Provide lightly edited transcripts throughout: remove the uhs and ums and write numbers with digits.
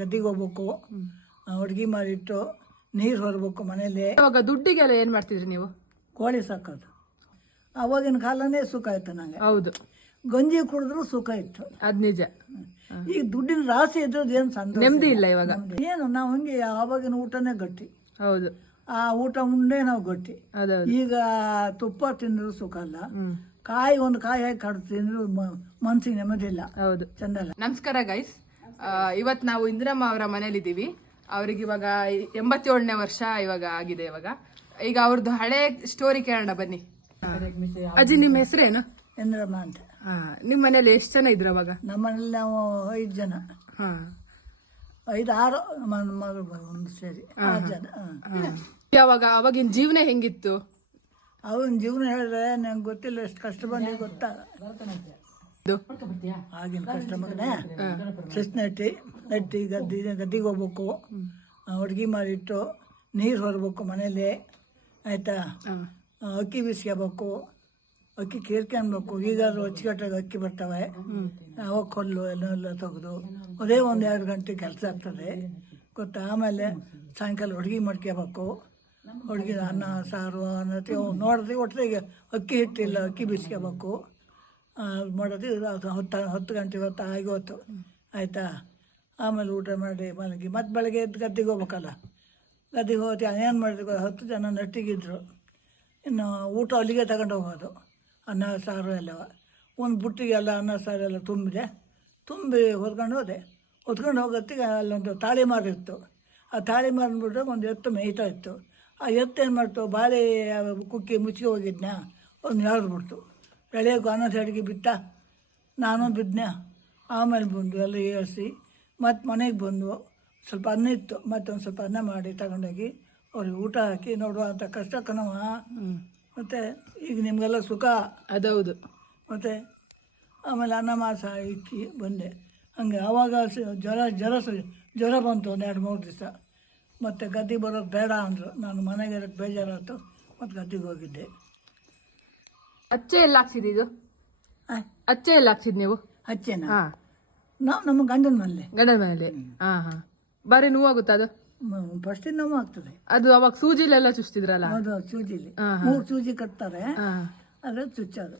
ಗದ್ದಿಗೆ ಹೋಗ್ಬೇಕು, ಅಡ್ಗೆ ಮಾಡಿಟ್ಟು ನೀರು ಹೊರಬೇಕು ಮನೇಲಿ. ಅವಾಗ ದುಡ್ಡಿಗೆಲ್ಲ ಏನ್ ಮಾಡ್ತಿದ್ರಿ ನೀವು? ಕೋಳಿ ಸಾಕೋದು. ಅವಾಗಿನ ಕಾಲನೇ ಸುಖ ಆಯ್ತು ನಂಗೆ. ಹೌದು, ಗಂಜಿ ಕುಡಿದ್ರು ಸುಖ ಇತ್ತು. ಅದ್ ನಿಜ. ಈಗ ದುಡ್ಡಿನ ರಾಶಿ ಇದ್ದದ್ದು ಏನು ಸಂತೋಷ, ನೆಮ್ಮದಿ ಇಲ್ಲ ಇವಾಗ. ಏನು ನಾವು ಹಂಗೆ ಆವಾಗಿನ ಊಟನೇ ಗಟ್ಟಿ. ಹೌದು, ಆ ಊಟ ಉಂಡೆ ನಾವು ಗಟ್ಟಿ. ಅದೌದು. ಈಗ ತುಪ್ಪ ತಿಂದ್ರು ಸುಖ ಅಲ್ಲ, ಕಾಯಿ ಒಂದು ಕಾಯಿ ಹಾಕಿ ಕಡ್ದು ತಿಂದ್ರು ಮನ್ಸಿಗೆ ನೆಮ್ಮದಿ ಇಲ್ಲ. ಹೌದು, ಚಂದಲ್ಲ. ನಮಸ್ಕಾರ ಗೈಸ್. ಇವತ್ತು ನಾವು ಇಂದಿರಮ್ಮ ಅವರ ಮನೇಲಿದ್ದೀವಿ. ಅವ್ರಿಗೆ ಇವಾಗ 87ನೇ ವರ್ಷ ಇವಾಗ ಆಗಿದೆ. ಈಗ ಅವ್ರದ್ದು ಹಳೆ ಸ್ಟೋರಿ ಕೇಳೋಣ ಬನ್ನಿ. ಅಜ್ಜಿ, ನಿಮ್ಮ ಹೆಸರೇನು? ಇಂದ್ರಮ್ಮ ಅಂತ. ನಿಮ್ಮ ಮನೇಲಿ ಎಷ್ಟು ಜನ ಇದ್ರು ಅವಾಗ? ನಮ್ಮನೇಲಿ ನಾವು 5 ಜನ, 5-6 ಮಗಳು ಒಂದು ಸೇರಿ 6 ಜನ. ಅವಾಗಿನ ಜೀವನ ಹೆಂಗಿತ್ತು? ಅವನ ಜೀವನ ಹೇಳಿದ್ರೆ ನಂಗೆ ಗೊತ್ತಿಲ್ಲ, ಎಷ್ಟು ಕಷ್ಟ ಬಂದಿ ಗೊತ್ತಾ. ಆಗಿನ ಕಷ್ಟ ಮಗನೇ, ಸೆಸ್ ನೆಟ್ಟಿ ಗದ್ದಿಗೆ ಹೋಗ್ಬೇಕು, ಅಡ್ಗೆ ಮಾಡಿಟ್ಟು ನೀರು ಹೊರಬೇಕು ಮನೇಲಿ, ಆಯ್ತಾ. ಅಕ್ಕಿ ಬಿಸ್ಕೋಬೇಕು, ಅಕ್ಕಿ ಕೇರ್ಕೊಬೇಕು. ಈಗಾದ್ರೂ ಅಚ್ಚುಕಟ್ಟಾಗಿ ಅಕ್ಕಿ ಬರ್ತವೆ, ಅವಾಗ ಕೊಲ್ಲು ಎಲ್ಲ ತೆಗೆದು ಅದೇ 1-2 ಗಂಟೆ ಕೆಲಸ ಆಗ್ತದೆ ಗೊತ್ತಾ. ಆಮೇಲೆ ಸಾಯಂಕಾಲ ಅಡ್ಗೆ ಮಾಡ್ಕೋಬೇಕು. ಅಡ್ಗೆ ಅನ್ನ ಸಾರು ನೋಡಿದ್ರೆ ಒಟ್ಟಿಗೆ ಅಕ್ಕಿ ಹಿಟ್ಟಿಲ್ಲ, ಅಕ್ಕಿ ಬಿಸ್ಕೋಬೇಕು ಮಾಡೋದು. 10 ಗಂಟೆ ಹೊತ್ತು ಆಗೋತ್ತು, ಆಯಿತಾ. ಆಮೇಲೆ ಊಟ ಮಾಡಿ ಮಲಗಿ ಮತ್ತೆ ಬೆಳಗ್ಗೆ ಎದ್ದು ಗದ್ದೆಗೆ ಹೋಗ್ಬೇಕಲ್ಲ. ಗದ್ದೆಗೆ ಹೋಗಿ ಏನು ಮಾಡಿದ್ರು, 10 ಜನ ನಟ್ಟಿಗಿದ್ರು. ಇನ್ನು ಊಟ ಅಲ್ಲಿಗೆ ತಗೊಂಡು ಹೋಗೋದು, ಅನ್ನ ಸಾರು ಎಲ್ಲ. ಒಂದು ಬುಟ್ಟಿಗೆಲ್ಲ ಅನ್ನ ಸಾರು ಎಲ್ಲ ತುಂಬಿ ಹೊತ್ಕೊಂಡು ಹೋದೆ. ಹೊತ್ಕೊಂಡು ಹೋಗೋತ್ತಿಗೆ ಅಲ್ಲೊಂದು ತಾಳಿ ಮಾರಿತ್ತು. ಆ ತಾಳಿ ಮಾರಿಬಿಟ್ರೆ ಒಂದು ಎತ್ತು ಮೇಯ್ತಾ ಇತ್ತು. ಆ ಎತ್ತು ಏನು ಮಾಡ್ತು, ಬಾಳೆ ಕುಕ್ಕಿ ಮುಚ್ಚಿಗೆ ಹೋಗಿದ್ನ, ಒಂದು ಎಳೆದ್ಬಿಡ್ತು. ಬೆಳೆಯೋಕೆ ಅನ್ನದ ಅಡುಗೆ ಬಿತ್ತ, ನಾನು ಬಿದ್ದನೆ. ಆಮೇಲೆ ಬಂದು ಎಲ್ಲ ಏರಿಸಿ ಮತ್ತು ಮನೆಗೆ ಬಂದು ಸ್ವಲ್ಪ ಅನ್ನ ಇತ್ತು, ಮತ್ತೊಂದು ಸ್ವಲ್ಪ ಅನ್ನ ಮಾಡಿ ತಗೊಂಡೋಗಿ ಅವ್ರಿಗೆ ಊಟ ಹಾಕಿ ನೋಡುವ ಅಂತ ಕಷ್ಟ ಕಣವ. ಮತ್ತು ಈಗ ನಿಮಗೆಲ್ಲ ಸುಖ ಅದೌದು. ಮತ್ತು ಆಮೇಲೆ ಅನ್ನ ಮಾಸ ಇಕ್ಕಿ ಬಂದೆ. ಹಂಗೆ ಆವಾಗ ಜ್ವರ ಬಂತು 2-3 ದಿವಸ. ಮತ್ತು ಗದ್ದೆಗೆ ಬರೋದು ಬೇಡ ಅಂದರು. ನಾನು ಮನೆಗೆ ಇರೋಕ್ಕೆ ಬೇಜಾರಾಯ್ತು, ಮತ್ತು ಗದ್ದೆಗೆ ಹೋಗಿದ್ದೆ. ಅಚ್ಚೆ ಎಲ್ಲ ಹಾಕ್ಸಿದ್ದು? ಅಚ್ಚೆ ಎಲ್ಲ ಹಾಕ್ಸಿದ್ ನೀವು? ಅಚ್ಚೆನಾ? ನಾವು ನಮ್ಮ ಗಂಡನ ಮನೇಲಿ. ಬಾರಿ ನೋವಾಗುತ್ತಾ ಅದು? ಫಸ್ಟಿನ ನೋವು ಆಗ್ತದೆ. ಅದು ಅವಾಗ ಸೂಜಿಲೆಲ್ಲ ಚುಚ್ತಿದ್ರಲ್ಲ? ಹೌದು, ಸೂಜಿಲಿ 3 ಸೂಜಿ ಕಟ್ತಾರೆ, ಅದ್ರ ಚುಚ್ಚೋದು.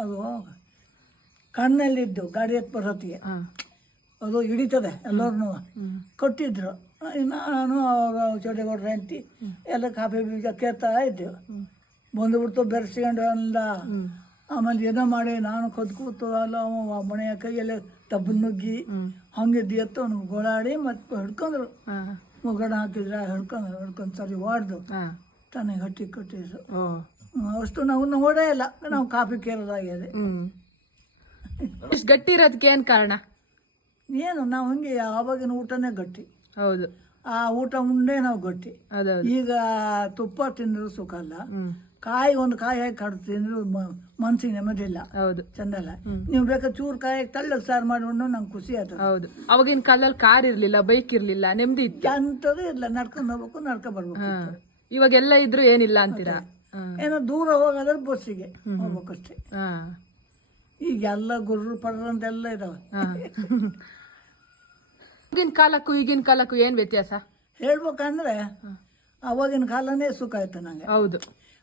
ಅದು ಕಣ್ಣಲ್ಲಿದ್ದು ಗಾಡಿ ಎತ್ತು ಬರೋತ್ತಿಗೆ ಅದು ಹಿಡಿತದೆ ಎಲ್ಲರನ್ನೂ. ಕೊಟ್ಟಿದ್ರು. ನಾನು ಅವರು ಚೋಟೇಗೌಡ್ರ ಹೆಂಡತಿ ಎಲ್ಲ ಕಾಫಿ ಬೀಜ ಕೇಳ್ತಾ ಇದ್ದೆವು. ಬಂದುಬಿಡ್ತು ಬೆರೆಸ್ಕೊಂಡು ಎಲ್ಲ. ಆಮೇಲೆ ಏನೋ ಮಾಡಿ ನಾನು ಕೂತು ಅಲ್ಲ ಮನೆಯ ಕೈಯಲ್ಲಿ ತಬ್ಬು ನುಗ್ಗಿ ಹಂಗಿದ್ದು ಎತ್ತು ಅವ್ನಿಗೆ ಗೋಳಾಡಿ ಮತ್ತು ಹಿಡ್ಕೊಂಡ್ರು. ಮುಗಡ ಹಾಕಿದ್ರೆ ಹಿಡ್ಕೊಂಡು ಸರಿ ಹೊಡೆದು ತನಗೆ ಹಟ್ಟಿ ಕಟ್ಟಿದ್ರು. ಅಷ್ಟು ನಾವು ನೋಡೇ ಇಲ್ಲ, ನಾವು ಕಾಫಿ ಕೇಳೋದಾಗಿದೆ. ಗಟ್ಟಿ ಇರೋದಕ್ಕೆ ಏನು ಕಾರಣ? ಏನು ನಾವು ಹಂಗೆ ಆವಾಗಿನ ಊಟನೇ ಗಟ್ಟಿ. ಹೌದು, ಆ ಊಟ ಉಂಡೆ ನಾವು ಗಟ್ಟಿ. ಈಗ ತುಪ್ಪ ತಿಂದ್ರು ಸುಖ ಅಲ್ಲ, ಒಂದು ಕಾಯಿ ಹಾಕಿ ಕಡ್ದು ತಿಂದ್ರು ಮನ್ಸಿಗೆ ನೆಮ್ಮದಿ ಇಲ್ಲ. ಹೌದು, ಚಂದಲ್ಲ. ನೀವು ಬೇಕಾದ್ರೆ ಚೂರು ಕಾಯಿ ತಳ್ಳಗೆ ಸಾರು ಮಾಡಿಕೊಂಡು ನಂಗೆ ಖುಷಿ ಆಯ್ತು. ಹೌದು, ಅವಾಗಿನ ಕಾಲದಲ್ಲಿ ಕಾರ್ ಇರ್ಲಿಲ್ಲ, ಬೈಕ್ ಇರ್ಲಿಲ್ಲ, ನೆಮ್ಮದಿ ಇತ್ತು. ಅಂತದ್ದು ಇಲ್ಲ, ನಡ್ಕೊಂಡು ಹೋಗ್ಬೇಕು, ನಡ್ಕೊಂಡು ಬರ್ಬೇಕು. ಇವಾಗೆಲ್ಲ ಇದ್ರು ಏನಿಲ್ಲ ಅಂತೀರಾ? ಏನೋ ದೂರ ಹೋಗೋದ್ರೆ ಬಸ್ಸಿಗೆ ಹೋಗ್ಬೇಕಷ್ಟೇ. ಈಗ ಎಲ್ಲ ಗುರ್ರು ಪಡ್ರು ಅಂತೆಲ್ಲ ಇದಾವೆ. ಈಗಿನ ಕಾಲಕ್ಕೂ ಈಗಿನ ಕಾಲಕ್ಕೂ ಏನ್ ವ್ಯತ್ಯಾಸ ಹೇಳ್ಬೇಕಂದ್ರೆ, ಅವಾಗಿನ ಕಾಲನೇ ಸುಖ ಆಯ್ತು ನಂಗೆ. ಹೌದು,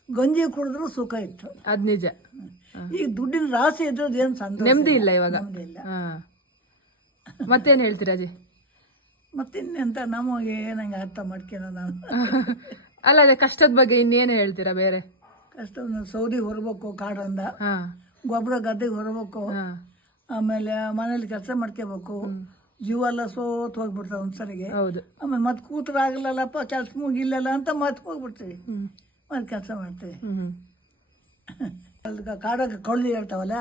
ಗಂಜಿ ಕುಡಿದ್ರು ಸುಖ ಇತ್ತು. ಅದ್ ನಿಜ. ಈಗ ದುಡ್ಡಿನ ರಾಶಿ ಇದ್ದದ್ದು ಏನು ಸಂತೋಷ, ನೆಮ್ಮದಿ ಇಲ್ಲ ಇವಾಗ. ಮತ್ತೇನ್ ಹೇಳ್ತೀರಾ ಅಜ್ಜಿ? ಮತ್ತಿನ್ನೆಂತ ನಮಗೆ ಏನಂಗೆ ಅರ್ಥ ಮಾಡ್ಕೊಳ ನಾನು. ಅಲ್ಲ, ಅದೇ ಕಷ್ಟದ ಬಗ್ಗೆ ಇನ್ನೇನು ಹೇಳ್ತೀರಾ ಬೇರೆ? ಕಷ್ಟ ಸೌದಿ ಹೊರಬೇಕು, ಕಾಡಂದ ಗೊಬ್ಬರ ಗದ್ದೆಗೆ ಹೊರಬೇಕು. ಆಮೇಲೆ ಮನೇಲಿ ಕೆಲಸ ಮಾಡ್ಕೋಬೇಕು. ಜೀವ ಎಲ್ಲ ಸೋತ್ ಹೋಗ್ಬಿಡ್ತಾವೆ ಒಂದ್ಸರಿಗೆ. ಆಮೇಲೆ ಮತ್ತೆ ಕೂತ್ರಾಗಲ್ಲಪ್ಪ, ಕೆಲಸ ಮುಗಿಲ್ಲಲ್ಲ ಅಂತ ಮತ್ತೆ ಹೋಗ್ಬಿಡ್ತೀವಿ, ಮತ್ತೆ ಕೆಲಸ ಮಾಡ್ತೀವಿ. ಕಾಡಾಗ ಕೊಳ್ಳಿ ಹೇಳ್ತಾವಲ್ಲ,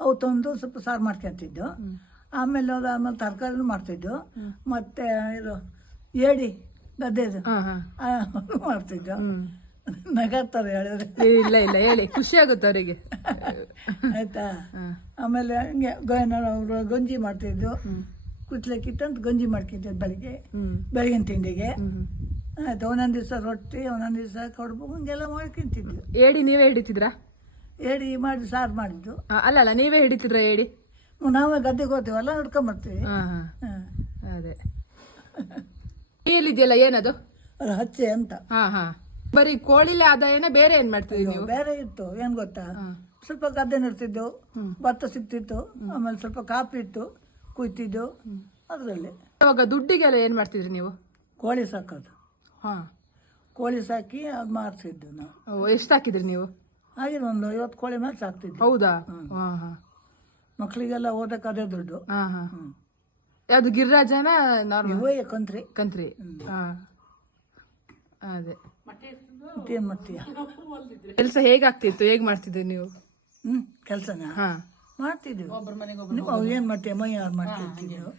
ಅವು ತಂದು ಸ್ವಲ್ಪ ಸಾರು ಮಾಡ್ಕೊತಿದ್ದು. ಆಮೇಲೆ ಅದಾದ್ಮೇಲೆ ತರಕಾರಿನೂ ಮಾಡ್ತಿದ್ದು. ಮತ್ತೆ ಇದು ಏಡಿ ಗದ್ದೆದು ಮಾಡ್ತಿದ್ದು. ನಗಾಡ್ತಾರೆ ಹೇಳಿದ್ರೆ. ಇಲ್ಲ ಇಲ್ಲ, ಹೇಳಿ, ಖುಷಿ ಆಗುತ್ತೆ ಅವರಿಗೆ. ಆಯ್ತಾ. ಆಮೇಲೆ ಹಂಗೆ ಅವರು ಗಂಜಿ ಮಾಡ್ತಿದ್ದು. ಕುಚ್ಲಕ್ಕಿಟ್ಟಂತ ಗಂಜಿ ಮಾಡ್ಕಿದ್ದು ಬೆಳಗಿನ ತಿಂಡಿಗೆ. ಆಯ್ತು, ಒಂದೊಂದು ದಿವಸ ರೊಟ್ಟಿ, ಒಂದೊಂದು ದಿವಸ ಕಡುಬು, ಹಂಗೆಲ್ಲ ಮಾಡ್ಕೊಂತಿದ್ವಿ. ಏಡಿ ನೀವೇ ಹಿಡಿತಿದ್ರಾ? ಏಡಿ ಮಾಡಿ ಸಾರು ಮಾಡಿದ್ದು. ಅಲ್ಲ, ನೀವೇ ಹಿಡಿತಿದ್ರ ಏಡಿ? ನಾವೇ ಗದ್ದೆಗೆ ಹೋಗ್ತೀವಲ್ಲ ಹಿಡ್ಕೊಂಬರ್ತೀವಿ. ಹಾ ಹಾ ಹಾಂ, ಅದೇ ಎಲ್ಲಿದೆಯಲ್ಲ ಏನದು? ಅದು ಹಚ್ಚೆ ಅಂತ. ಹಾ ಹಾ ಬರೀ ಕೋಳಿಲೆ ಆದಾಯನ ಬೇರೆ ಏನ್ ಮಾಡ್ತೀವಿ ನೀವು? ಬೇರೆ ಇತ್ತು, ಏನು ಗೊತ್ತಾ, ಸ್ವಲ್ಪ ಗದ್ದೆ ನೆಡ್ತಿದ್ದೆವು, ಭತ್ತ ಸಿಕ್ತಿತ್ತು, ಆಮೇಲೆ ಸ್ವಲ್ಪ ಕಾಫಿ ಇತ್ತು, ಕುಯ್ತಿದ್ದೆವು ಅದರಲ್ಲಿ. ಅವಾಗ ದುಡ್ಡಿಗೆಲ್ಲ ಏನ್ ಮಾಡ್ತಿದ್ರಿ ನೀವು? ಕೋಳಿ ಸಾಕೋದು, ಹಾ ಕೋಳಿ ಸಾಕಿ ಅದು ಮಾರ್ತಿದ್ದು ನಾವು. ಎಷ್ಟು ಹಾಕಿದ್ರಿ ನೀವು? ಹಾಗೆ ಒಂದು 50 ಕೋಳಿ ಮೇಲೆ ಸಾಕ್ತಿದ್ವಿ. ಹೌದಾ? ಹಾ ಹಾ ಮಕ್ಕಳಿಗೆಲ್ಲ ಓದಕ್ಕೆ ಅದೇ ದುಡ್ಡು. ಹಾ ಹಾ ಯಾವ್ದು ಗಿರಿರಾಜನ ನಾರ್ಮಲ್? ಇವೇ ಕಂತ್ರಿ. ಕಂತ್ರಿ. ಹಾ ಅದೇ ಮತ್ತೇನು ಮಾಡ್ತೀಯ? ಕೆಲಸ ಹೇಗಾಗ್ತಿತ್ತು, ಹೇಗ್ ಮಾಡ್ತಿದ್ರಿ ನೀವು? ಕೆಲಸನ ಹಾ ಮಾಡ್ತಿದ್ದೆವು. ನೀವು ಅವ್ರು ಏನು ಮಾಡ್ತೀವಿ, ಮೈ ಯಾರು ಮಾಡ್ತಿರ್ತಿದ್ದೆವು.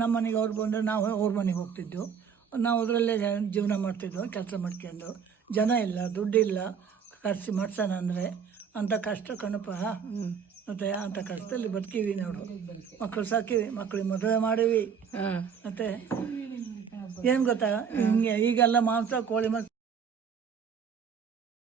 ನಮ್ಮ ಮನೆಗೆ ಅವ್ರು ಬಂದರೆ ನಾವು ಅವ್ರ ಮನೆಗೆ ಹೋಗ್ತಿದ್ದೆವು. ನಾವು ಅದರಲ್ಲೇ ಜೀವನ ಮಾಡ್ತಿದ್ದೆವು, ಕೆಲಸ ಮಾಡ್ಕೊಂಡು. ಜನ ಇಲ್ಲ, ದುಡ್ಡಿಲ್ಲ, ಖರ್ಚು ಮಾಡ್ಸೋಣ ಅಂದರೆ ಅಂಥ ಕಷ್ಟ ಕಣಪ್ಪ. ಮತ್ತೆ ಅಂಥ ಕಷ್ಟದಲ್ಲಿ ಬದುಕೀವಿ ನೋಡು. ಮಕ್ಕಳು ಸಾಕಿವಿ, ಮಕ್ಕಳಿಗೆ ಮದುವೆ ಮಾಡೀವಿ. ಮತ್ತೆ ಏನು ಗೊತ್ತಾ, ಹಿಂಗೆ ಈಗೆಲ್ಲ ಮಾಂಸ ಕೋಳಿ ಮಾಂಸ